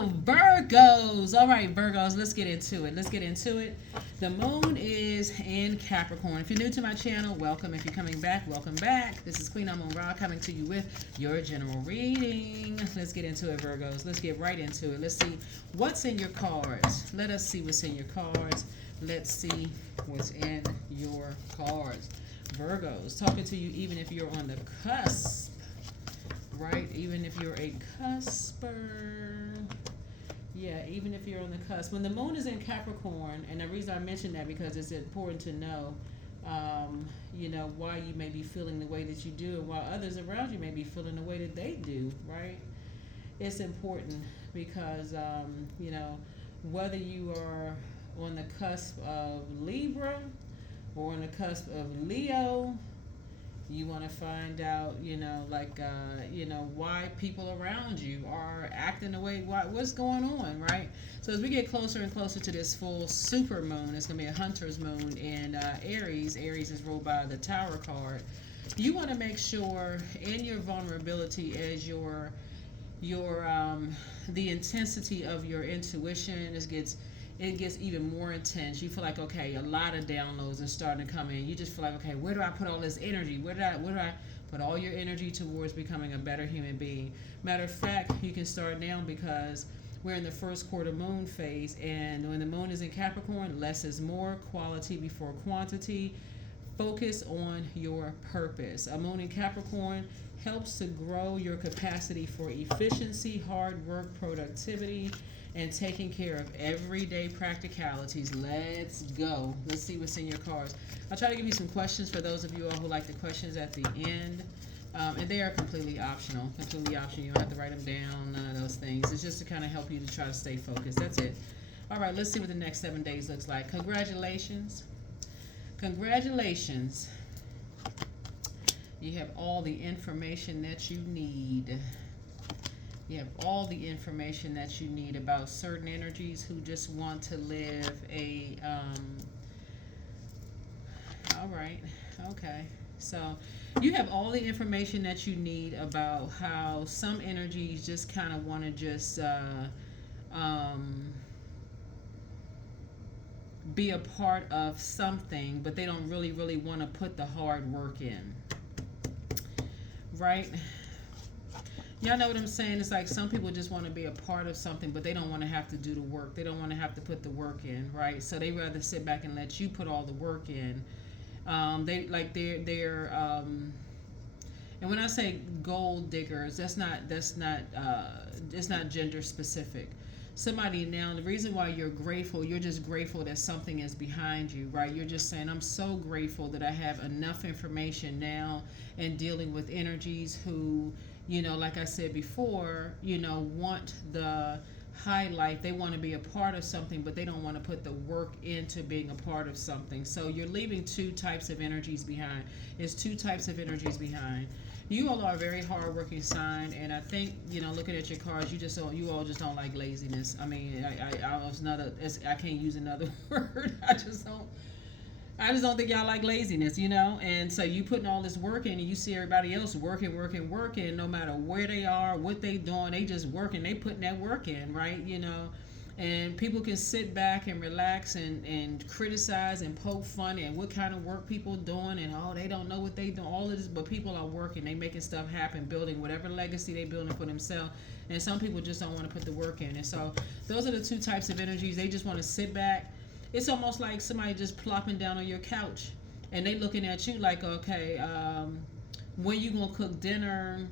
Virgos. All right, Virgos, let's get into it. The moon is in Capricorn. If you're new to my channel, welcome. If you're coming back, welcome back. This is Queen Amun Ra coming to you with your general reading. Let's get into it, Virgos. Let's get right into it. Let's see what's in your cards. Let us see what's in your cards. Let's see what's in your cards. Virgos, talking to you even if you're on the cusp. Right, even if you're a cusper, yeah, even if you're on the cusp. When the moon is in Capricorn, and the reason I mention that because it's important to know, why you may be feeling the way that you do, and while others around you may be feeling the way that they do. Right, it's important because whether you are on the cusp of Libra or on the cusp of Leo. You want to find out, why people around you are acting the way, what's going on, right? So as we get closer and closer to this full super moon, it's going to be a hunter's moon in Aries. Aries is ruled by the Tower card. You want to make sure in your vulnerability as the intensity of your intuition it gets even more intense. You feel like, okay, a lot of downloads are starting to come in. You just feel like, okay, where do I put all this energy? Where do I put all your energy towards becoming a better human being? Matter of fact, you can start now because we're in the first quarter moon phase, and when the moon is in Capricorn, less is more, quality before quantity. Focus on your purpose. A moon in Capricorn helps to grow your capacity for efficiency, hard work, productivity, and taking care of everyday practicalities. Let's go. Let's see what's in your cards. I'll try to give you some questions for those of you all who like the questions at the end. And they are completely optional. Completely optional. You don't have to write them down, none of those things. It's just to kind of help you to try to stay focused. That's it. All right, let's see what the next 7 days looks like. Congratulations. Congratulations. You have all the information that you need. You have all the information that you need about certain energies who just want to live all right, okay. So you have all the information that you need about how some energies just kind of want to just be a part of something, but they don't really want to put the hard work in. Right? Y'all know what I'm saying? It's like some people just want to be a part of something, but they don't want to have to do the work. They don't want to have to put the work in, right? So they rather sit back and let you put all the work in. And when I say gold diggers, it's not gender specific. Somebody now, the reason why you're grateful, you're just grateful that something is behind you, right? You're just saying, I'm so grateful that I have enough information now in dealing with energies who, like I said before, want the highlight. They want to be a part of something, but they don't want to put the work into being a part of something. So you're leaving two types of energies behind. It's two types of energies behind. You all are a very hardworking sign, and I think, looking at your cards, you all just don't like laziness. I mean, I can't use another word. I just don't think y'all like laziness, and so you putting all this work in and you see everybody else working, no matter where they are, what they doing, they just working, they putting that work in, right? And people can sit back and relax and criticize and poke fun at what kind of work people doing and they don't know what they do, all of this, but people are working, they making stuff happen, building whatever legacy they building for themselves, and some people just don't want to put the work in. And so those are the two types of energies. They just want to sit back. It's almost like somebody just plopping down on your couch and they looking at you like, okay, when you gonna cook dinner,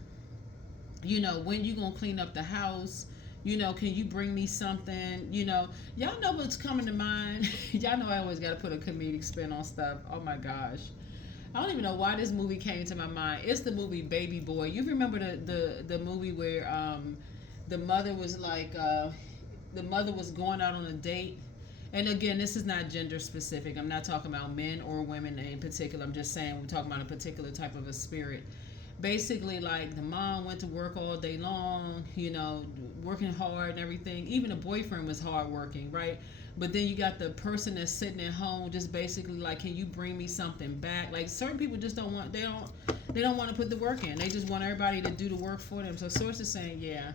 when you gonna clean up the house, can you bring me something? Y'all know what's coming to mind. Y'all know I always got to put a comedic spin on stuff. Oh my gosh. I don't even know why this movie came to my mind. It's the movie Baby Boy. You remember the movie where the mother was like, the mother was going out on a date. And again, this is not gender specific. I'm not talking about men or women in particular. I'm just saying we're talking about a particular type of a spirit. Basically, like, the mom went to work all day long, working hard and everything. Even the boyfriend was hard working, right? But then you got the person that's sitting at home just basically like, can you bring me something back? Like, certain people just don't want, they don't want to put the work in. They just want everybody to do the work for them. So Source is saying, yeah,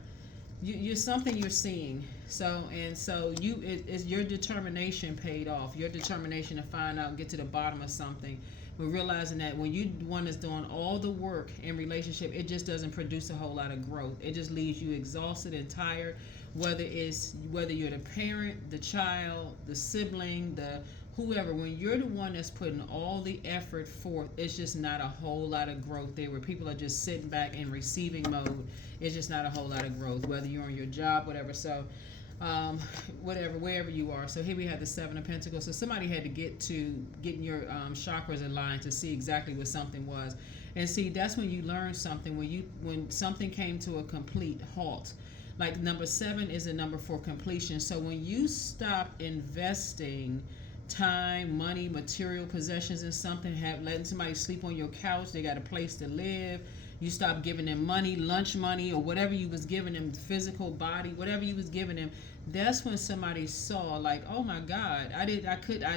you're something you're seeing. It's your determination paid off. Your determination to find out, get to the bottom of something. But realizing that when you one is doing all the work in relationship, it just doesn't produce a whole lot of growth. It just leaves you exhausted and tired. Whether you're the parent, the child, the sibling, the whoever, when you're the one that's putting all the effort forth, it's just not a whole lot of growth there. Where people are just sitting back in receiving mode, it's just not a whole lot of growth. Whether you're on your job, whatever. So whatever, wherever you are. So here we have the Seven of Pentacles. So somebody had to get to getting your chakras in line to see exactly what something was, and see that's when you learn something. When something came to a complete halt. Like number 7 is a number for completion. So when you stop investing time, money, material possessions in something, letting somebody sleep on your couch, they got a place to live. You stop giving them money, lunch money, or whatever you was giving them, physical body, whatever you was giving them. That's when somebody saw, like, oh my God, I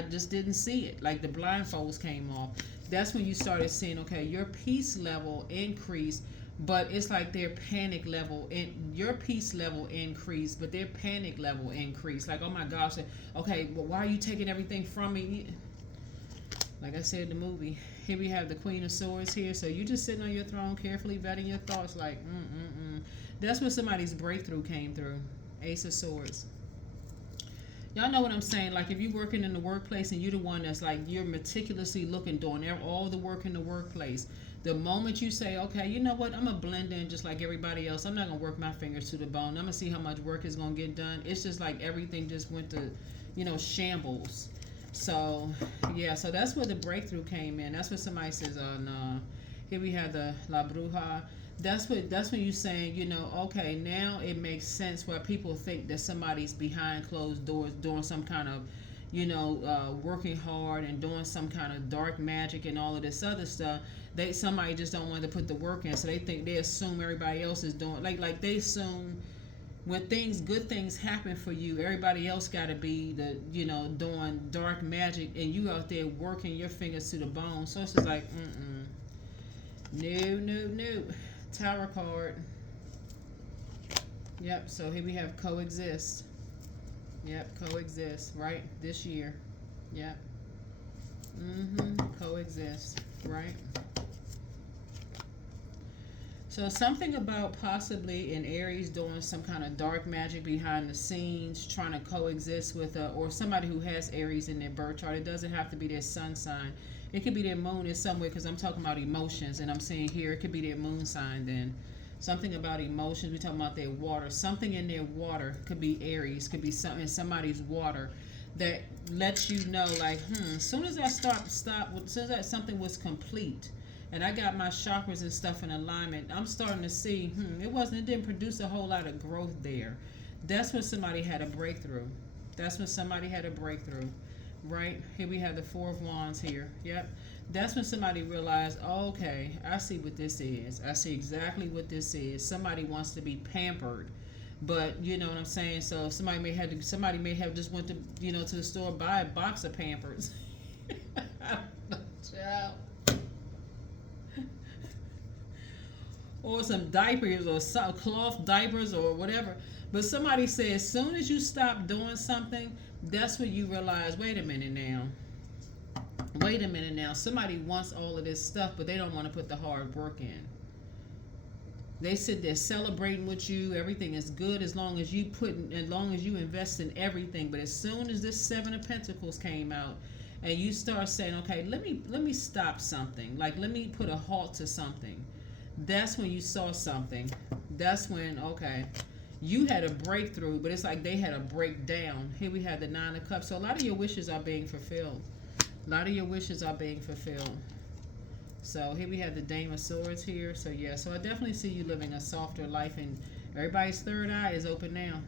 just didn't see it. Like the blindfolds came off. That's when you started seeing, okay, your peace level increased, but it's like their panic level, your peace level increased, but their panic level increased. Like, oh my gosh, okay, well, why are you taking everything from me? Like I said in the movie, here we have the Queen of Swords here. So you just sitting on your throne, carefully vetting your thoughts, like, That's where somebody's breakthrough came through. Ace of Swords. Y'all know what I'm saying? Like, if you're working in the workplace and you're the one that's like, you're meticulously doing all the work in the workplace. The moment you say, okay, you know what, I'm going to blend in just like everybody else. I'm not going to work my fingers to the bone. I'm going to see how much work is going to get done. It's just like everything just went to, shambles. So, yeah, so that's where the breakthrough came in. That's what somebody says, oh, no. Here we have the La Bruja. That's when you're saying, okay, now it makes sense why people think that somebody's behind closed doors doing some kind of, working hard and doing some kind of dark magic and all of this other stuff. Somebody just don't want to put the work in, so they assume everybody else is doing, like they assume when good things happen for you, everybody else got to be doing dark magic, and you out there working your fingers to the bone. So it's just like, no. Tower card. Yep. So here we have coexist. Yep, coexist. Right, this year. Yep. Coexist. Right. So something about possibly in Aries doing some kind of dark magic behind the scenes, trying to coexist with or somebody who has Aries in their birth chart. It doesn't have to be their sun sign. It could be their moon in some way, because I'm talking about emotions, and I'm saying here it could be their moon sign then. Something about emotions. We're talking about their water. Something in their water could be Aries, could be something in somebody's water that lets you know, like, as soon as I as soon as something was complete, and I got my chakras and stuff in alignment, I'm starting to see, it didn't produce a whole lot of growth there. That's when somebody had a breakthrough. Right? Here we have the Four of Wands here. Yep. That's when somebody realized, oh, okay, I see what this is. I see exactly what this is. Somebody wants to be pampered. But you know what I'm saying? So somebody may have just went to, to the store, buy a box of Pampers. Child. Or some diapers, or some cloth diapers, or whatever. But somebody said, as soon as you stop doing something, that's when you realize, wait a minute now. Somebody wants all of this stuff, but they don't want to put the hard work in. They sit there celebrating with you. Everything is good as long as you invest in everything. But as soon as this Seven of Pentacles came out, and you start saying, okay, let me stop something. Like, let me put a halt to something. That's when you saw something. That's when, okay, you had a breakthrough, but it's like they had a breakdown. Here we have the Nine of Cups. So a lot of your wishes are being fulfilled. So here we have the Dame of Swords here. So yeah, so I definitely see you living a softer life, and everybody's third eye is open now.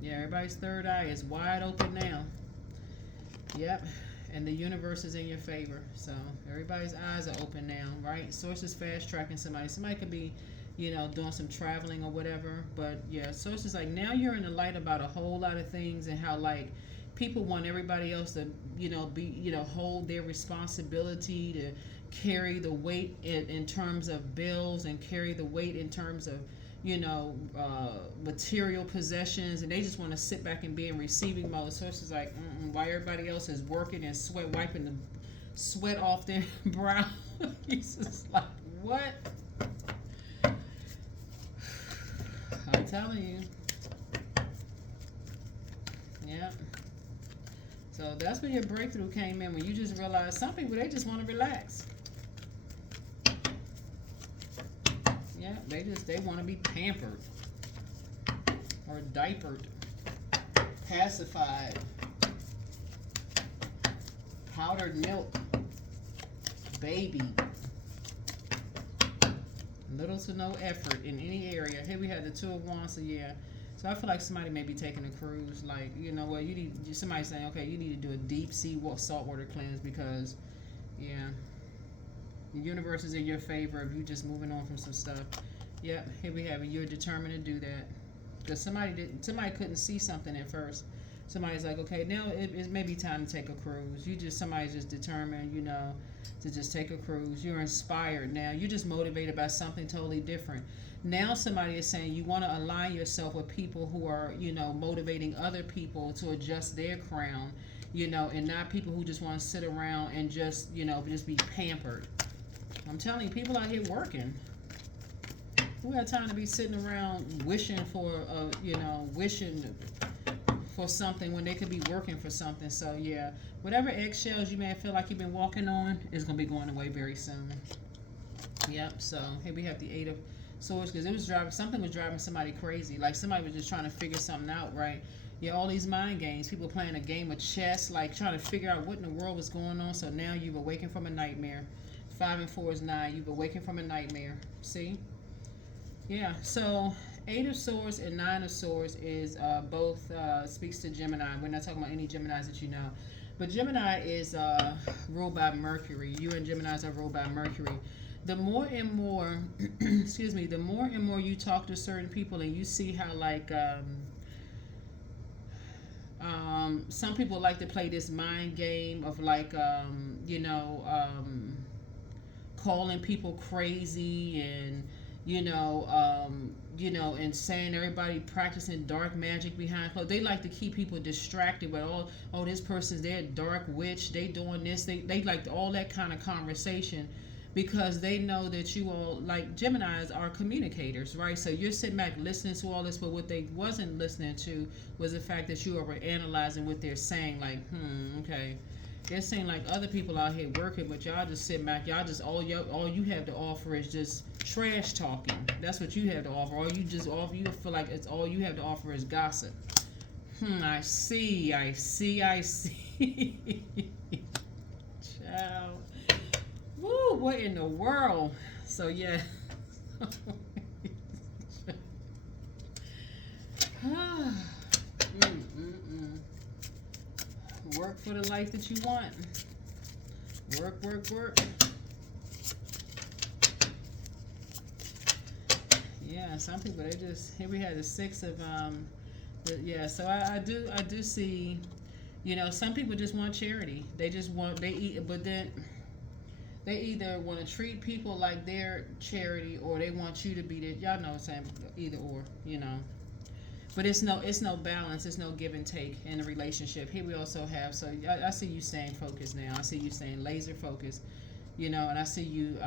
Yeah, everybody's third eye is wide open now. Yep. And the universe is in your favor. So everybody's eyes are open now, right? Source is fast tracking somebody. Somebody could be, doing some traveling or whatever. But yeah, Source is like, now you're in the light about a whole lot of things, and how, like, people want everybody else to, hold their responsibility, to carry the weight in terms of bills, and carry the weight in terms of, material possessions, and they just want to sit back and be in receiving mode. So it's just like, while everybody else is working and wiping the sweat off their brow. He's just like, what? I'm telling you. Yeah. So that's when your breakthrough came in, when you just realized some people, they just want to relax. Yeah, they want to be pampered or diapered, pacified, powdered milk, baby. Little to no effort in any area. Here we had the Two of Wands, so yeah. So I feel like somebody may be taking a cruise. Like, you know what, somebody saying, okay, you need to do a deep sea saltwater cleanse because, yeah, the universe is in your favor if you just moving on from some stuff. Yep, here we have it. You're determined to do that because somebody couldn't see something at first. Somebody's like, okay, now it may be time to take a cruise. Somebody's just determined, to just take a cruise. You're inspired now. You're just motivated by something totally different. Now somebody is saying you want to align yourself with people who are, motivating other people to adjust their crown, and not people who just want to sit around and just be pampered. I'm telling you, people out here working. Who had time to be sitting around wishing for something when they could be working for something? So yeah, whatever eggshells you may feel like you've been walking on is gonna be going away very soon. Yep. So here we have the Eight of Swords, because something was driving somebody crazy. Like somebody was just trying to figure something out, right? Yeah, all these mind games. People playing a game of chess, like trying to figure out what in the world was going on. So now you've awakened from a nightmare. 5 and 4 is 9. You've awakened from a nightmare. See? Yeah. So 8 of Swords and 9 of Swords is both speaks to Gemini. We're not talking about any Geminis that you know. But Gemini is ruled by Mercury. You and Geminis are ruled by Mercury. The more and more, excuse me, the more and more you talk to certain people and you see how some people like to play this mind game of calling people crazy and and saying everybody practicing dark magic behind clothes. They like to keep people distracted with this person's, they're a dark witch, they doing this, they like all that kind of conversation, because they know that you all, like Geminis, are communicators, right? So you're sitting back listening to all this, but what they wasn't listening to was the fact that you are analyzing what they're saying, like, okay. They're saying like other people out here working, but y'all just sitting back. Y'all just all you have to offer is just trash talking. That's what you have to offer. You feel like it's all you have to offer is gossip. I see. Child. Woo, what in the world? So yeah. Work for the life that you want. Work. Yeah, some people, they just, here we had the 6 of yeah. So I do see, some people just want charity. They just want, but then they either want to treat people like they're charity, or they want you to be there. Y'all know what I'm saying? Either or, But it's no balance. It's no give and take in the relationship. Here we also have, so I see you staying focused now. I see you staying laser focused, and I see you,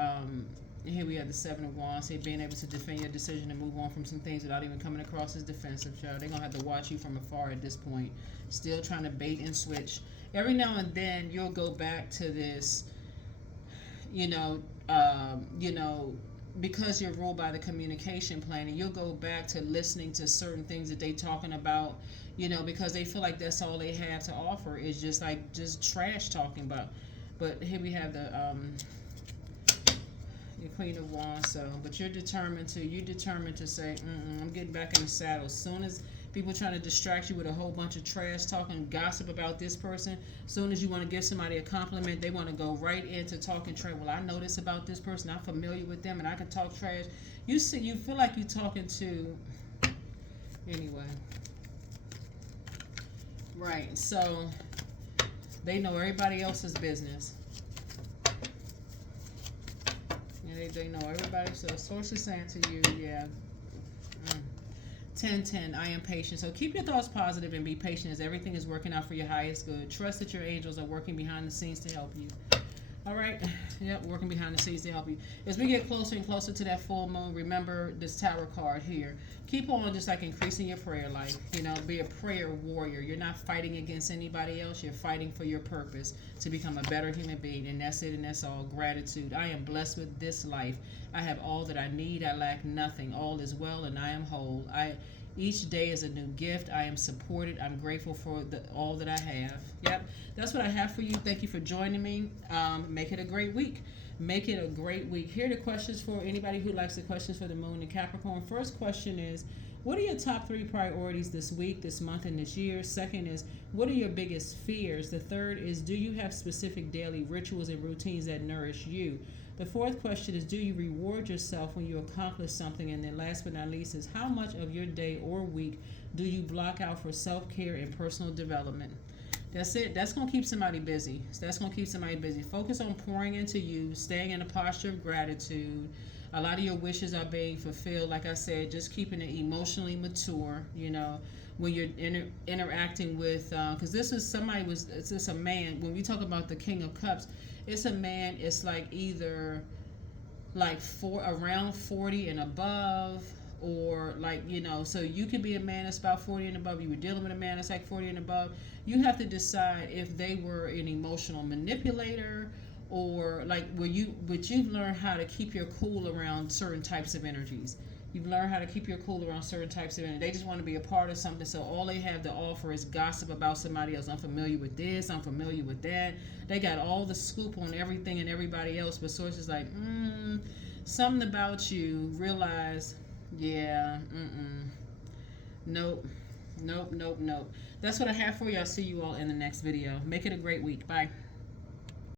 here we have the 7 of Wands, here being able to defend your decision to move on from some things without even coming across as defensive, child. They're going to have to watch you from afar at this point, still trying to bait and switch. Every now and then you'll go back to this, because you're ruled by the communication plan, and you'll go back to listening to certain things that they talking about, because they feel like that's all they have to offer is just trash talking about. But here we have the Queen of Wands. So, but you're determined to say, I'm getting back in the saddle. As soon as people trying to distract you with a whole bunch of trash talking, gossip about this person, as soon as you want to give somebody a compliment, they want to go right into talking trash. Well, I know this about this person. I'm familiar with them, and I can talk trash. You feel like you're talking to, anyway. Right. So they know everybody else's business. They know everybody. So source is saying to you, yeah, 1010, I am patient. So keep your thoughts positive and be patient as everything is working out for your highest good. Trust that your angels are working behind the scenes to help you. All right. Yep, working behind the scenes to help you. As we get closer and closer to that full moon, remember this tower card here. Keep on just like increasing your prayer life. You know, be a prayer warrior. You're not fighting against anybody else. You're fighting for your purpose to become a better human being. And that's it, and that's all. Gratitude. I am blessed with this life. I have all that I need. I lack nothing. All is well, and I am whole. Each day is a new gift. I am supported. I'm grateful for all that I have. Yep, that's what I have for you. Thank you for joining me. Make it a great week. Make it a great week. Here are the questions for anybody who likes the questions for the moon and Capricorn. First question is, what are your top 3 priorities this week, this month, and this year? Second is, what are your biggest fears? The third is, do you have specific daily rituals and routines that nourish you? The fourth question is, do you reward yourself when you accomplish something? And then last but not least is, how much of your day or week do you block out for self-care and personal development? That's it. That's going to keep somebody busy. Focus on pouring into you, staying in a posture of gratitude. A lot of your wishes are being fulfilled. Like I said, just keeping it emotionally mature, you know, when you're interacting with, because it's just a man. When we talk about the King of Cups, it's a man. It's like either like around 40 and above, or like, you know, so you could be a man that's about 40 and above. You were dealing with a man that's like 40 and above. You have to decide if they were an emotional manipulator, or like but you've learned how to keep your cool around certain types of energies. You've learned how to keep your cool around certain types of energy. They just want to be a part of something, so all they have to offer is gossip about somebody else. I'm familiar with this, I'm familiar with that. They got all the scoop on everything and everybody else, but sources like, something about you, realize, yeah, nope, nope, nope, nope. That's what I have for you. I'll see you all in the next video. Make it a great week. Bye.